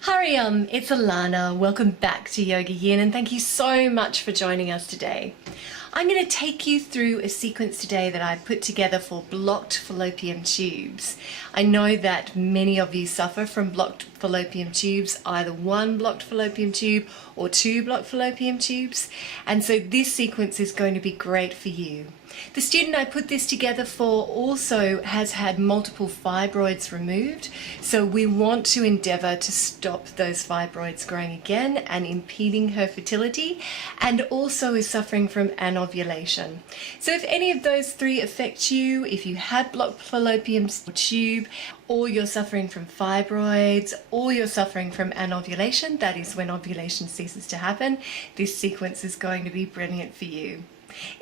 Hariam, it's Allannah. Welcome back to YogaYin and thank you so much for joining us today. I'm going to take you through a sequence today that I put together for blocked fallopian tubes. I know that many of you suffer from blocked fallopian tubes, either one blocked fallopian tube or two blocked fallopian tubes, and so this sequence is going to be great for you. The student I put this together for also has had multiple fibroids removed, so we want to endeavour to stop those fibroids growing again and impeding her fertility, and also is suffering from anovulation. So if any of those three affect you, if you have blocked fallopian tube, or you're suffering from fibroids, or you're suffering from anovulation, that is when ovulation ceases to happen, this sequence is going to be brilliant for you.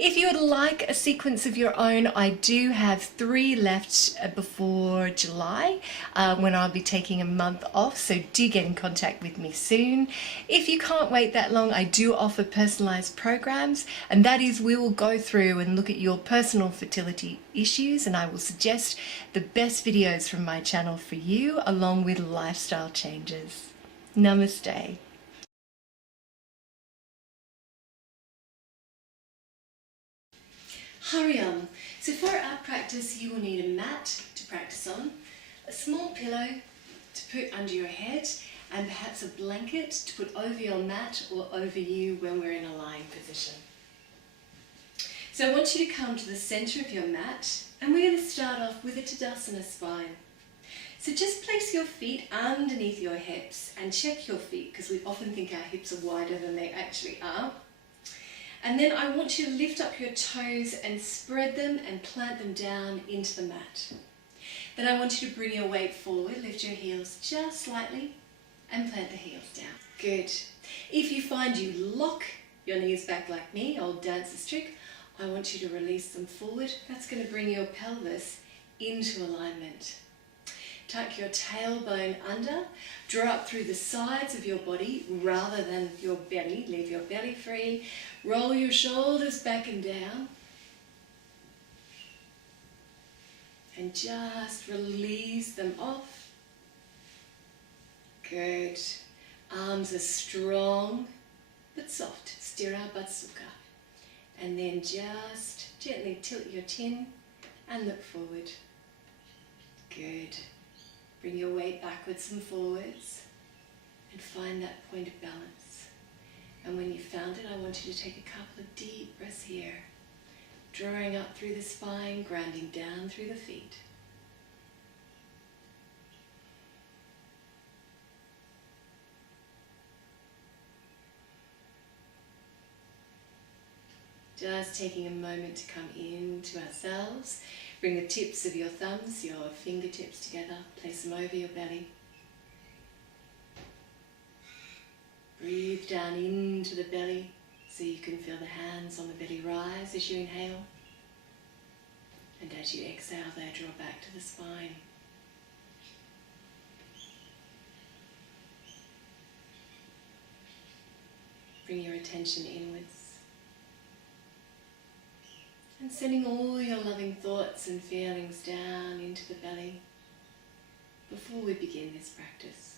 If you would like a sequence of your own, I do have 3 left before July when I'll be taking a month off, so do get in contact with me soon. If you can't wait that long, I do offer personalised programs, and that is we will go through and look at your personal fertility issues, and I will suggest the best videos from my channel for you along with lifestyle changes. Namaste. Hariam. So for our practice you will need a mat to practice on, a small pillow to put under your head, and perhaps a blanket to put over your mat or over you when we're in a lying position. So I want you to come to the centre of your mat, and we're going to start off with a Tadasana spine. So just place your feet underneath your hips and check your feet, because we often think our hips are wider than they actually are. And then I want you to lift up your toes and spread them and plant them down into the mat. Then I want you to bring your weight forward, lift your heels just slightly and plant the heels down. Good. If you find you lock your knees back like me, old dancer's trick, I want you to release them forward. That's going to bring your pelvis into alignment. Tuck your tailbone under, draw up through the sides of your body rather than your belly. Leave your belly free. Roll your shoulders back and down. And just release them off. Good. Arms are strong but soft. Sthira Batsukha. And then just gently tilt your chin and look forward. Good. Bring your weight backwards and forwards and find that point of balance. And when you've found it, I want you to take a couple of deep breaths here, drawing up through the spine, grounding down through the feet. Just taking a moment to come into ourselves. Bring the tips of your thumbs, your fingertips together, place them over your belly. Breathe down into the belly so you can feel the hands on the belly rise as you inhale. And as you exhale, they draw back to the spine. Bring your attention inwards. And sending all your loving thoughts and feelings down into the belly before we begin this practice.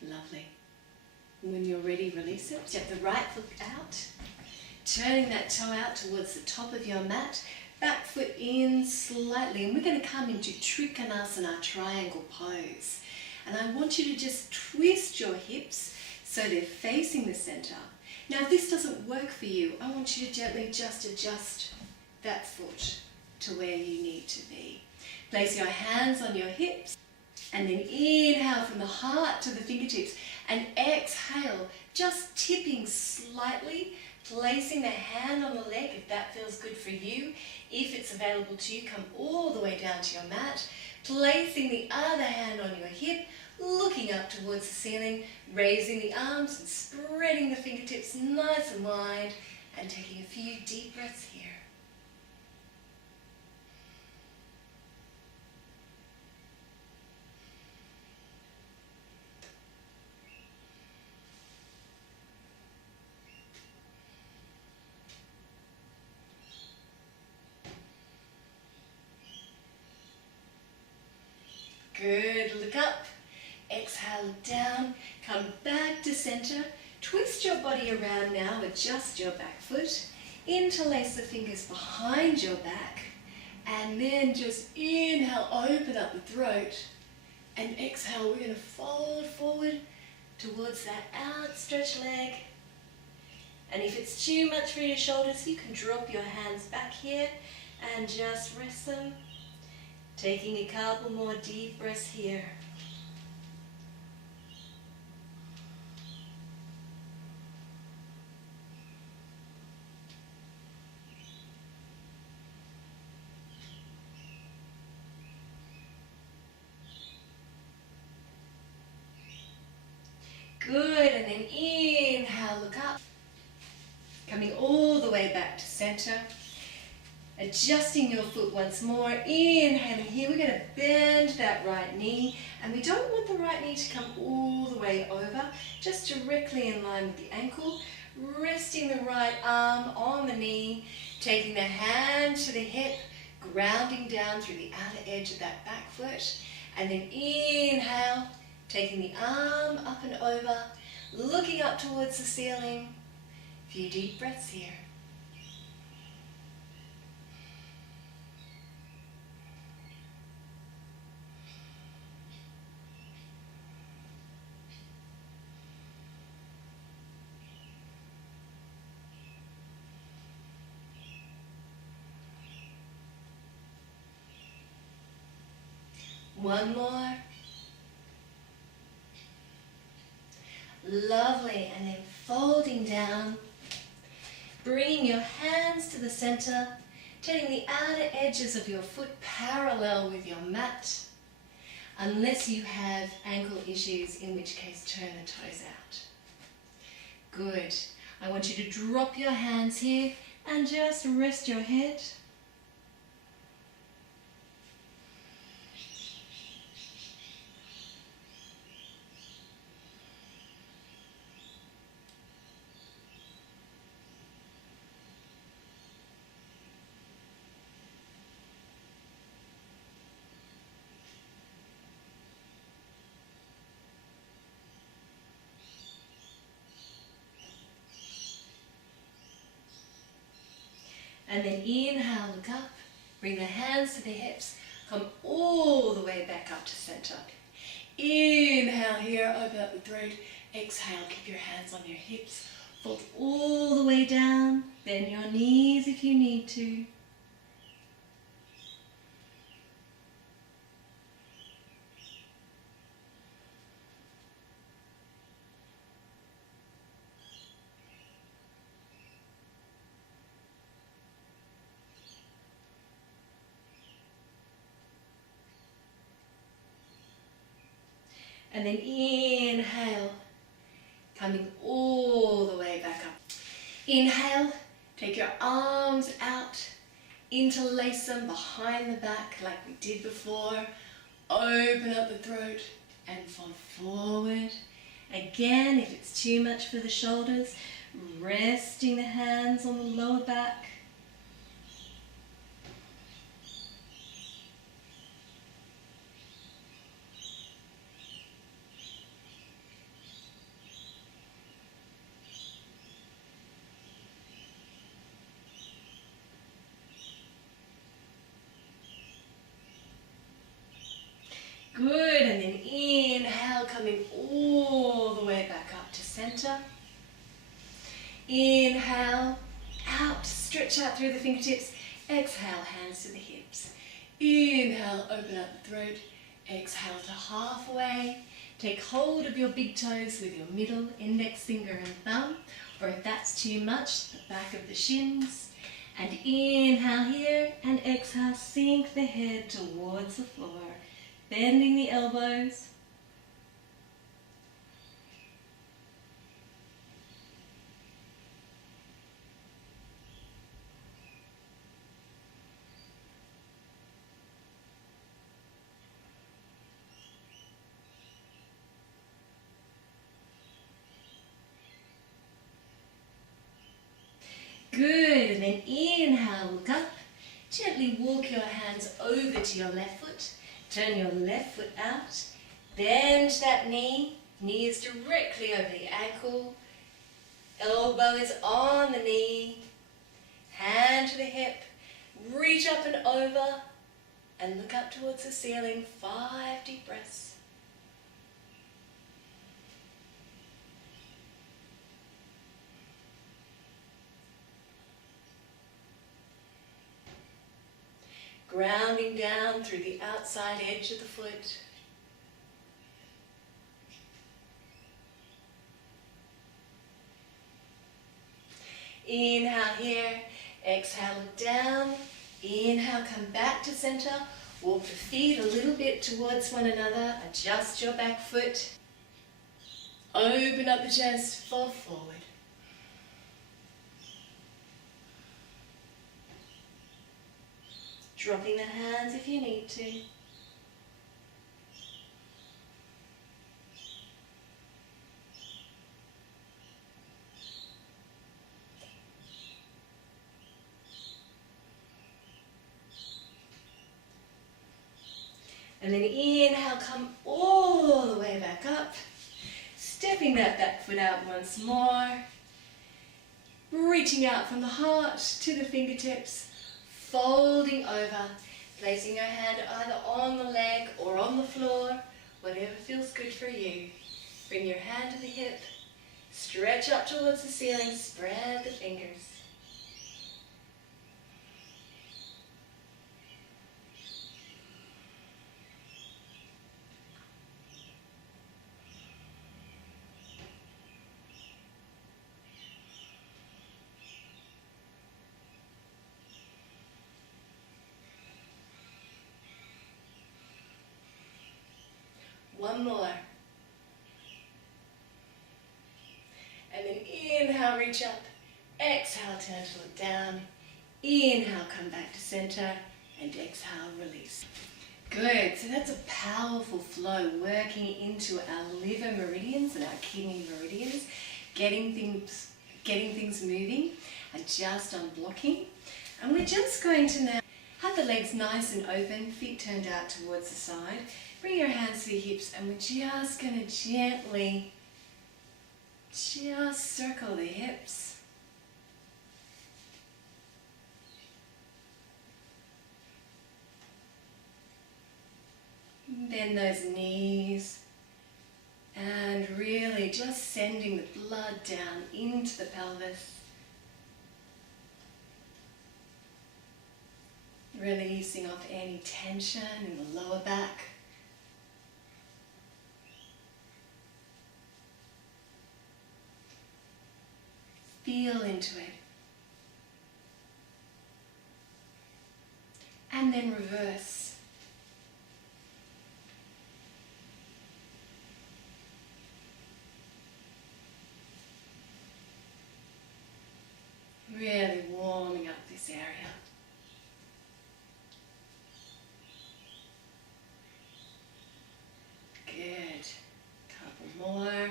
Lovely. When you're ready, release it. Step the right foot out, turning that toe out towards the top of your mat. Back foot in slightly, and we're going to come into Trikonasana, triangle pose. And I want you to just twist your hips so they're facing the center. Now if this doesn't work for you, I want you to gently just adjust that foot to where you need to be. Place your hands on your hips, and then inhale from the heart to the fingertips, and exhale, just tipping slightly, placing the hand on the leg if that feels good for you. If it's available to you, come all the way down to your mat, placing the other hand on your hip, looking up towards the ceiling, raising the arms and spreading the fingertips nice and wide, and taking a few deep breaths here. Good, look up. Exhale, look down. Come back to center. Twist your body around now, adjust your back foot. Interlace the fingers behind your back. And then just inhale, open up the throat. And exhale, we're going to fold forward towards that outstretched leg. And if it's too much for your shoulders, you can drop your hands back here and just rest them. Taking a couple more deep breaths here. Good, and then inhale, look up. Coming all the way back to center. Adjusting your foot once more. Inhaling here, we're going to bend that right knee. And we don't want the right knee to come all the way over, just directly in line with the ankle. Resting the right arm on the knee, taking the hand to the hip, grounding down through the outer edge of that back foot. And then inhale, taking the arm up and over, looking up towards the ceiling. A few deep breaths here. One more. Lovely, and then folding down, bringing your hands to the center, taking the outer edges of your foot parallel with your mat, unless you have ankle issues, in which case turn the toes out. Good. I want you to drop your hands here and just rest your head. And then inhale, look up, bring the hands to the hips, come all the way back up to center. Inhale here, open up the throat. Exhale, keep your hands on your hips. Fold all the way down, bend your knees if you need to. And then inhale, coming all the way back up. Inhale, take your arms out, interlace them behind the back like we did before. Open up the throat and fold forward. Again, if it's too much for the shoulders, resting the hands on the lower back. Good, and then inhale, coming all the way back up to center. Inhale, out, stretch out through the fingertips. Exhale, hands to the hips. Inhale, open up the throat. Exhale to halfway. Take hold of your big toes with your middle index finger and thumb, or if that's too much, the back of the shins. And inhale here, and exhale, sink the head towards the floor. Bending the elbows. Good, and then inhale, look up. Gently walk your hands over to your left foot. Turn your left foot out, bend that knee, knee is directly over the ankle, elbow is on the knee, hand to the hip, reach up and over, and look up towards the ceiling, 5 deep breaths. Grounding down through the outside edge of the foot. Inhale here, exhale down, inhale, come back to center, walk the feet a little bit towards one another, adjust your back foot, open up the chest, fall forward. Dropping the hands if you need to. And then inhale, come all the way back up. Stepping that back foot out once more. Reaching out from the heart to the fingertips. Folding over, placing your hand either on the leg or on the floor, whatever feels good for you. Bring your hand to the hip, stretch up towards the ceiling, spread the fingers. One more. And then inhale, reach up. Exhale, turn to look down. Inhale, come back to center. And exhale, release. Good. So that's a powerful flow working into our liver meridians and our kidney meridians, getting things moving and just unblocking. And we're just going to now have the legs nice and open, feet turned out towards the side. Bring your hands to the hips and we're just going to gently just circle the hips. Bend those knees and really just sending the blood down into the pelvis. Releasing off any tension in the lower back. Feel into it. And then reverse. Really warming up this area. Good. Couple more.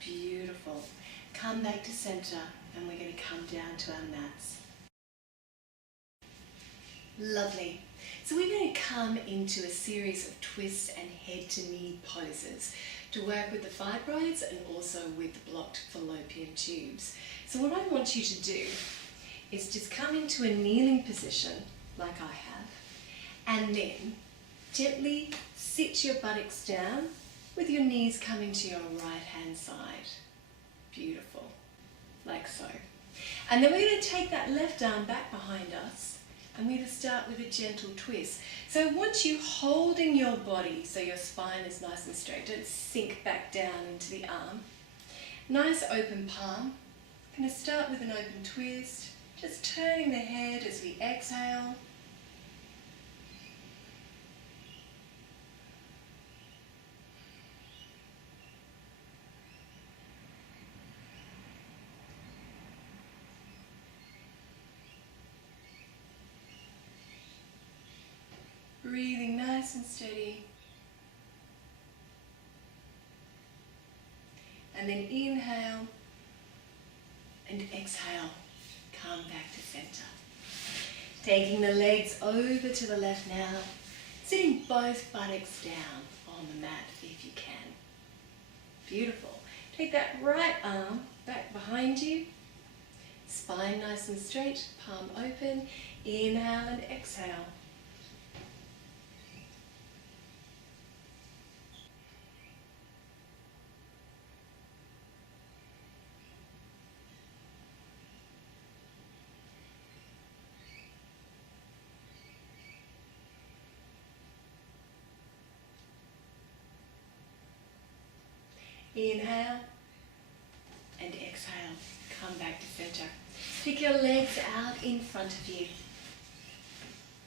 Beautiful. Come back to center and we're going to come down to our mats. Lovely. So we're going to come into a series of twists and head to knee poses to work with the fibroids and also with the blocked fallopian tubes. So what I want you to do is just come into a kneeling position like I have, and then gently sit your buttocks down with your knees coming to your right hand side. Beautiful. Like so. And then we're going to take that left arm back behind us and we're going to start with a gentle twist. So I want you holding your body so your spine is nice and straight. Don't sink back down into the arm. Nice open palm. I'm going to start with an open twist. Just turning the head as we exhale. Breathing nice and steady. And then inhale and exhale. Come back to center. Taking the legs over to the left now, sitting both buttocks down on the mat if you can. Beautiful. Take that right arm back behind you, spine nice and straight, palm open, inhale and exhale. Inhale and exhale. Come back to center. Pick your legs out in front of you.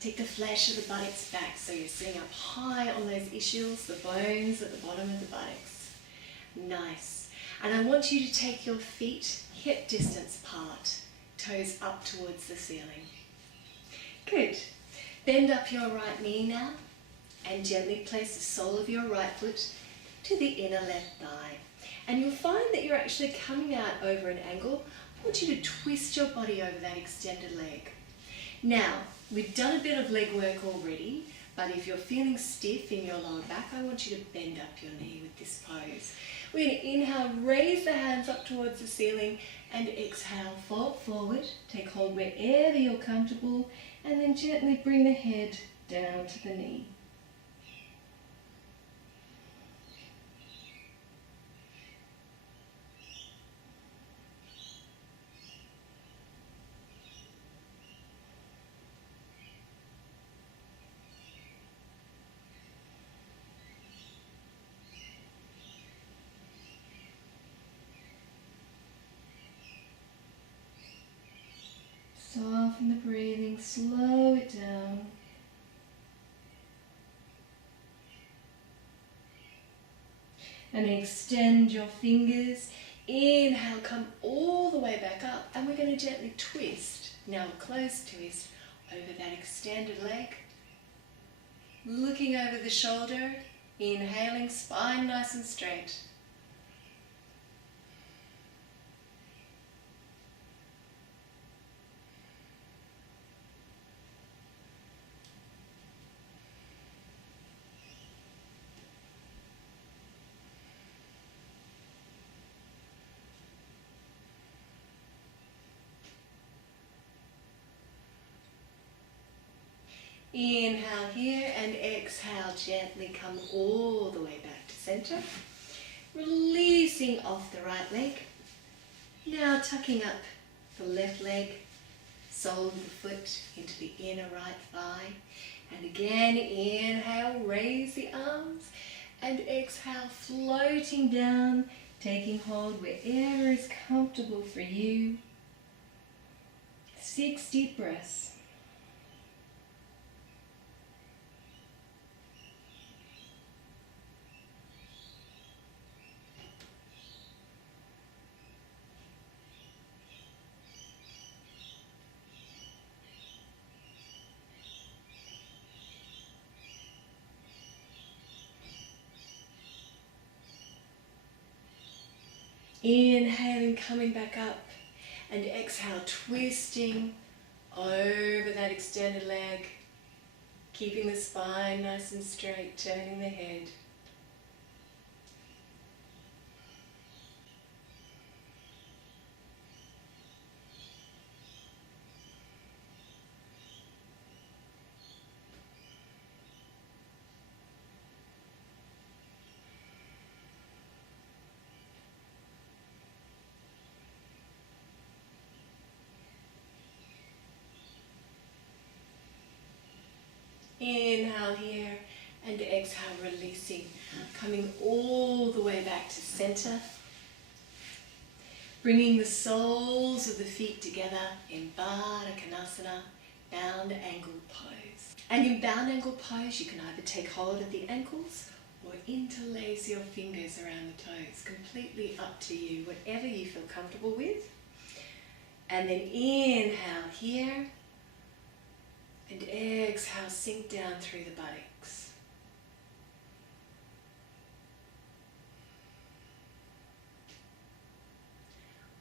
Take the flesh of the buttocks back so you're sitting up high on those ischials, the bones at the bottom of the buttocks. Nice. And I want you to take your feet hip distance apart, toes up towards the ceiling. Good. Bend up your right knee now and gently place the sole of your right foot to the inner left thigh. And you'll find that you're actually coming out over an angle. I want you to twist your body over that extended leg. Now, we've done a bit of leg work already, but if you're feeling stiff in your lower back, I want you to bend up your knee with this pose. We're going to inhale, raise the hands up towards the ceiling, and exhale, fold forward, take hold wherever you're comfortable, and then gently bring the head down to the knee. Soften the breathing, slow it down. And extend your fingers. Inhale, come all the way back up, and we're going to gently twist. Now a closed twist over that extended leg. Looking over the shoulder, inhaling, spine nice and straight. Inhale here and exhale, gently come all the way back to center. Releasing off the right leg. Now tucking up the left leg, sole of the foot into the inner right thigh. And again, inhale, raise the arms. And exhale, floating down, taking hold wherever is comfortable for you. 6 deep breaths. Inhaling, coming back up, and exhale, twisting over that extended leg, keeping the spine nice and straight, turning the head. Inhale here and exhale, releasing, coming all the way back to center. Bringing the soles of the feet together in Baddha Konasana, bound angle pose. And in bound angle pose, you can either take hold of the ankles or interlace your fingers around the toes. Completely up to you, whatever you feel comfortable with. And then inhale here. And exhale, sink down through the buttocks.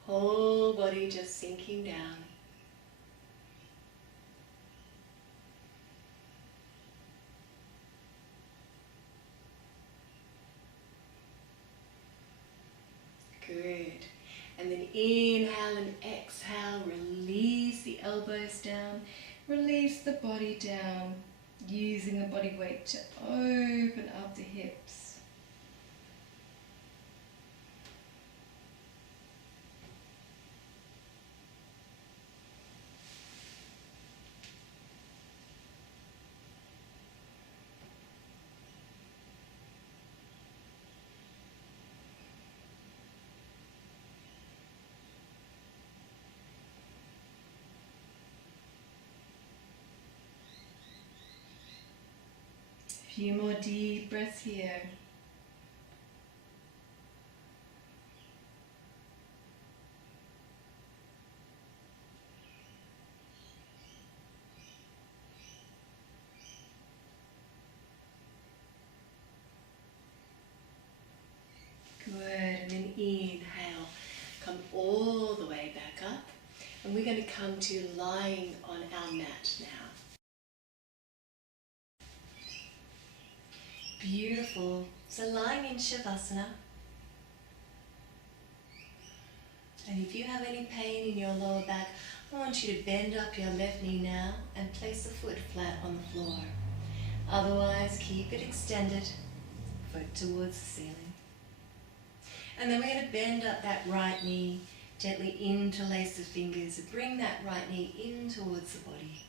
Whole body just sinking down. inhale and exhale, release the elbows down, release the body down, using the body weight to open up the hips. A few more deep breaths here. Good, and then inhale, come all the way back up, and we're going to come to lying on our mat now. Beautiful. So lying in Savasana, and if you have any pain in your lower back, I want you to bend up your left knee now and place the foot flat on the floor. Otherwise, keep it extended, foot towards the ceiling. And then we're going to bend up that right knee, gently interlace the fingers, bring that right knee in towards the body.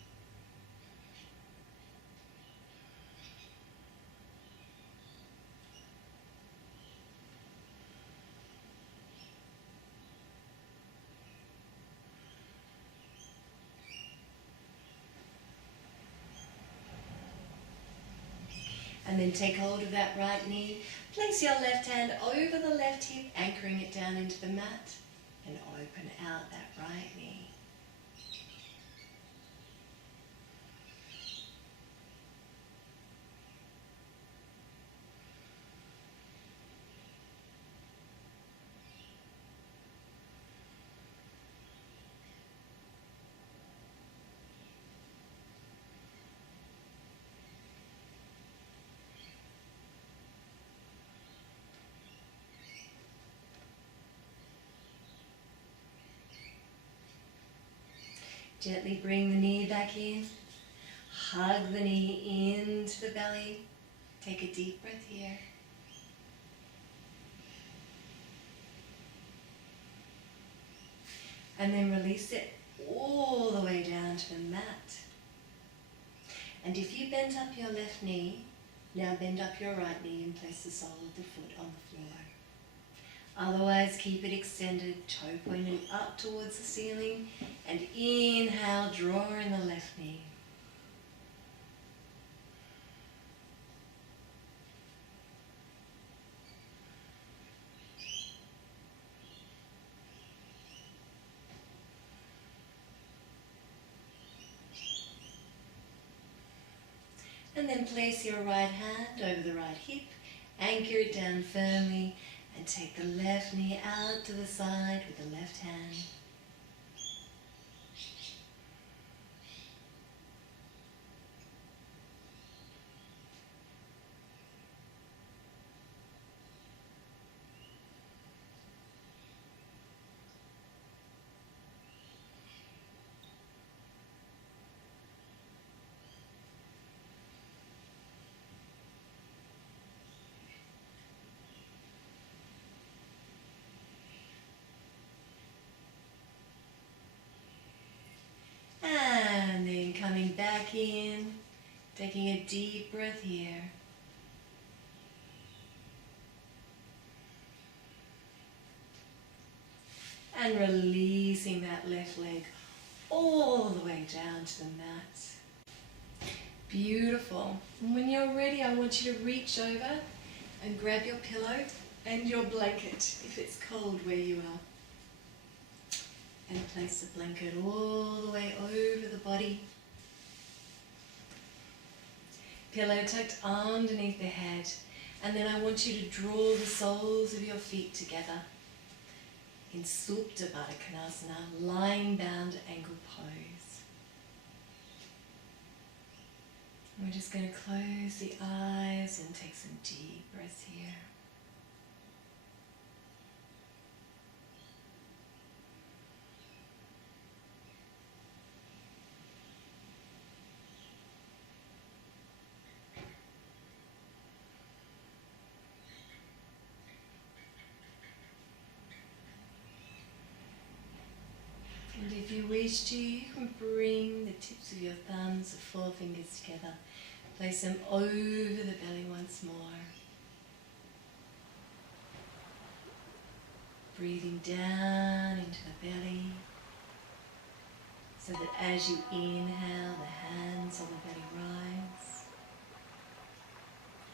And then take hold of that right knee, place your left hand over the left hip, anchoring it down into the mat, and open out that right knee. Gently bring the knee back in, hug the knee into the belly. Take a deep breath here. And then release it all the way down to the mat. And if you bent up your left knee, now bend up your right knee and place the sole of the foot on the floor. Otherwise, keep it extended, toe pointing up towards the ceiling, and inhale, draw in the left knee. And then place your right hand over the right hip, anchor it down firmly, and take the left knee out to the side with the left hand. And then coming back in, taking a deep breath here. And releasing that left leg all the way down to the mat. Beautiful. And when you're ready, I want you to reach over and grab your pillow and your blanket if it's cold where you are. And place the blanket all the way over the body. Pillow tucked underneath the head. And then I want you to draw the soles of your feet together in Supta Baddha Konasana, lying bound angle pose. And we're just going to close the eyes and take some deep breaths here. you wish to, you can bring the tips of your thumbs or forefingers together. Place them over the belly once more. Breathing down into the belly, so that as you inhale, the hands on the belly rise.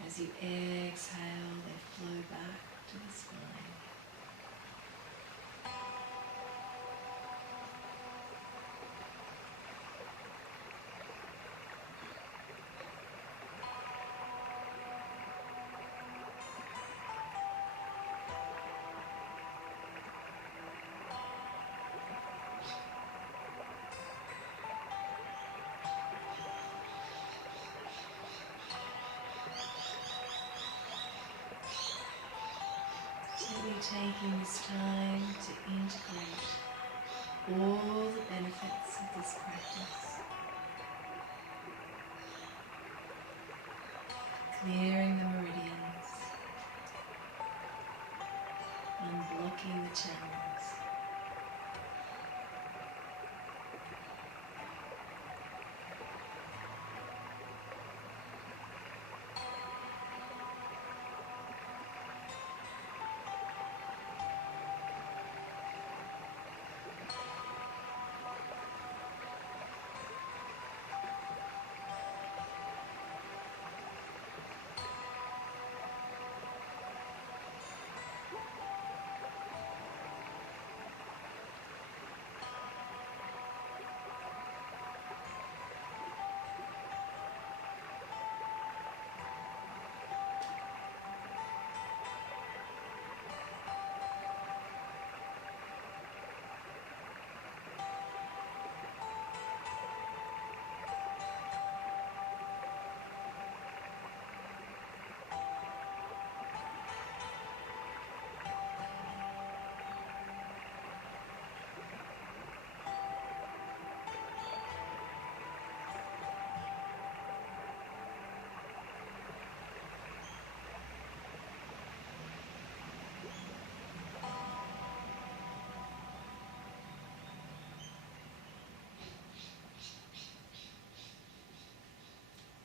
As you exhale, they flow back to the spine. Gently taking this time to integrate all the benefits of this practice. Clearing the meridians, unblocking the channels.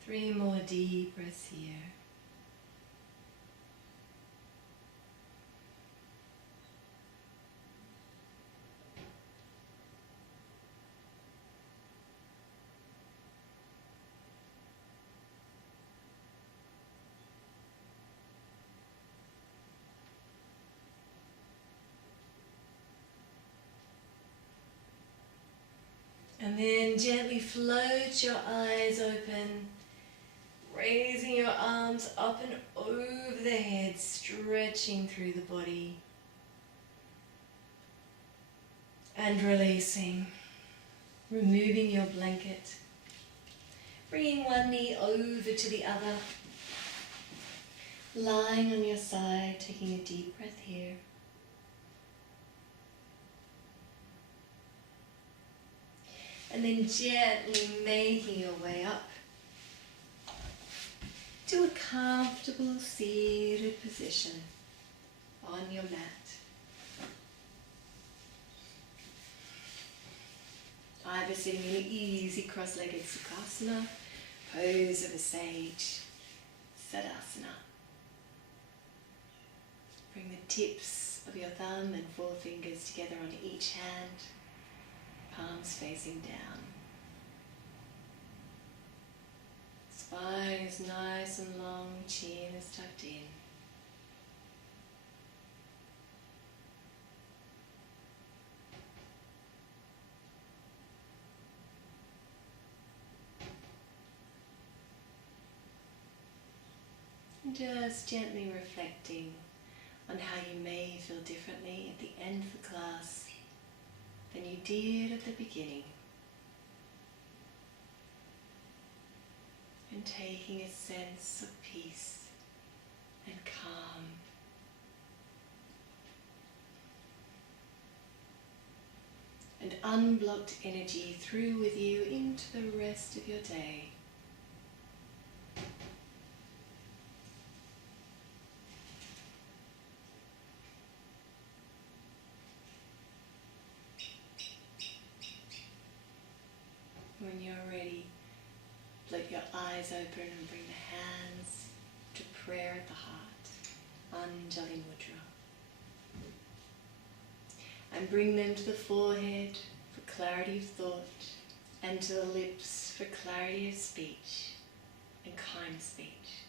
Three more deep breaths here. And then gently float your eyes open, raising your arms up and over the head, stretching through the body. And releasing, removing your blanket, bringing one knee over to the other, lying on your side, taking a deep breath here. And then gently making your way up to a comfortable seated position on your mat. Either sitting in an easy cross-legged Sukhasana, pose of a sage, Tadasana. Bring the tips of your thumb and forefingers together on each hand, palms facing down. Spine is nice and long, chin is tucked in. And just gently reflecting on how you may feel differently at the end of the class than you did at the beginning. And taking a sense of peace and calm. And unblocked energy through with you into the rest of your day. eyes open and bring the hands to prayer at the heart, Anjali Mudra. And bring them to the forehead for clarity of thought, and to the lips for clarity of speech and kind speech,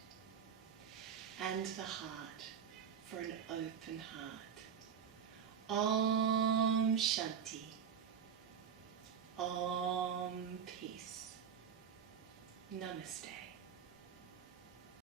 and to the heart for an open heart. Om Shanti. Om Peace. Namaste.